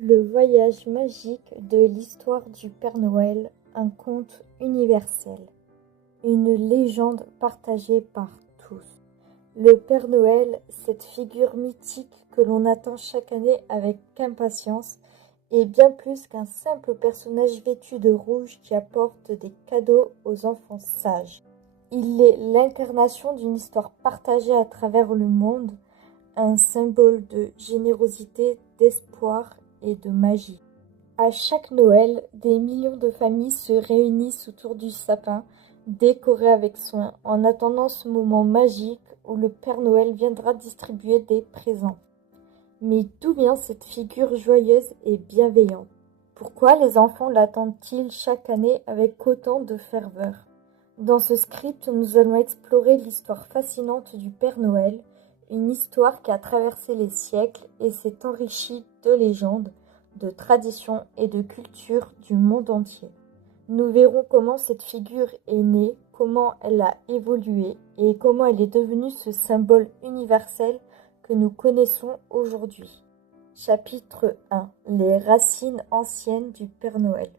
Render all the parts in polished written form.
Le voyage magique de l'histoire du Père Noël, un conte universel, une légende partagée par tous. Le Père Noël, cette figure mythique que l'on attend chaque année avec impatience, est bien plus qu'un simple personnage vêtu de rouge qui apporte des cadeaux aux enfants sages. Il est l'incarnation d'une histoire partagée à travers le monde, un symbole de générosité, d'espoir et de magie. À chaque Noël, des millions de familles se réunissent autour du sapin, décoré avec soin, en attendant ce moment magique où le Père Noël viendra distribuer des présents. Mais d'où vient cette figure joyeuse et bienveillante? Pourquoi les enfants l'attendent-ils chaque année avec autant de ferveur? Dans ce script, nous allons explorer l'histoire fascinante du Père Noël, une histoire qui a traversé les siècles et s'est enrichie de légendes, de traditions et de cultures du monde entier. Nous verrons comment cette figure est née, comment elle a évolué et comment elle est devenue ce symbole universel que nous connaissons aujourd'hui. Chapitre 1. Les racines anciennes du Père Noël.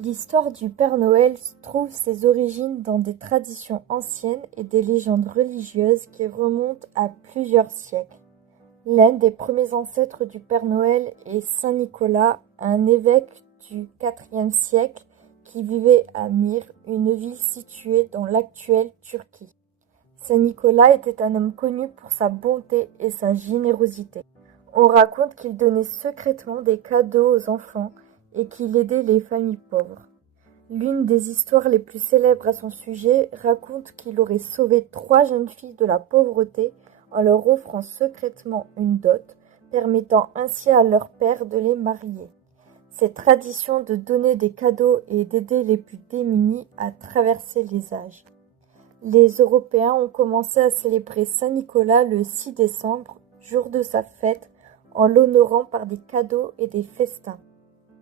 L'histoire du Père Noël trouve ses origines dans des traditions anciennes et des légendes religieuses qui remontent à plusieurs siècles. L'un des premiers ancêtres du Père Noël est Saint Nicolas, un évêque du IVe siècle qui vivait à Myre, une ville située dans l'actuelle Turquie. Saint Nicolas était un homme connu pour sa bonté et sa générosité. On raconte qu'il donnait secrètement des cadeaux aux enfants et qu'il aidait les familles pauvres. L'une des histoires les plus célèbres à son sujet raconte qu'il aurait sauvé 3 jeunes filles de la pauvreté en leur offrant secrètement une dot, permettant ainsi à leur père de les marier. Cette tradition de donner des cadeaux et d'aider les plus démunis a traversé les âges. Les Européens ont commencé à célébrer Saint Nicolas le 6 décembre, jour de sa fête, en l'honorant par des cadeaux et des festins.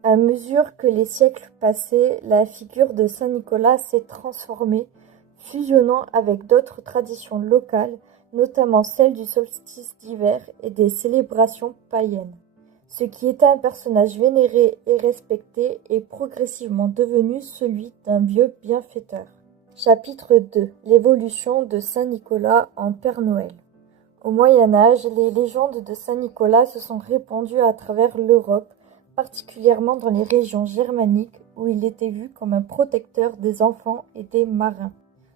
À mesure que les siècles passaient, la figure de Saint Nicolas s'est transformée, fusionnant avec d'autres traditions locales, notamment celle du solstice d'hiver et des célébrations païennes. Ce qui était un personnage vénéré et respecté est progressivement devenu celui d'un vieux bienfaiteur. Chapitre 2. L'évolution de Saint Nicolas en Père Noël. Au Moyen Âge, les légendes de Saint Nicolas se sont répandues à travers l'Europe, particulièrement dans les régions germaniques où il était vu comme un protecteur des enfants et des marins.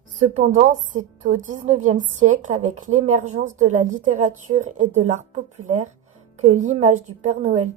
Cependant, c'est au XIXe siècle, avec l'émergence de la littérature et de l'art populaire, que l'image du Père Noël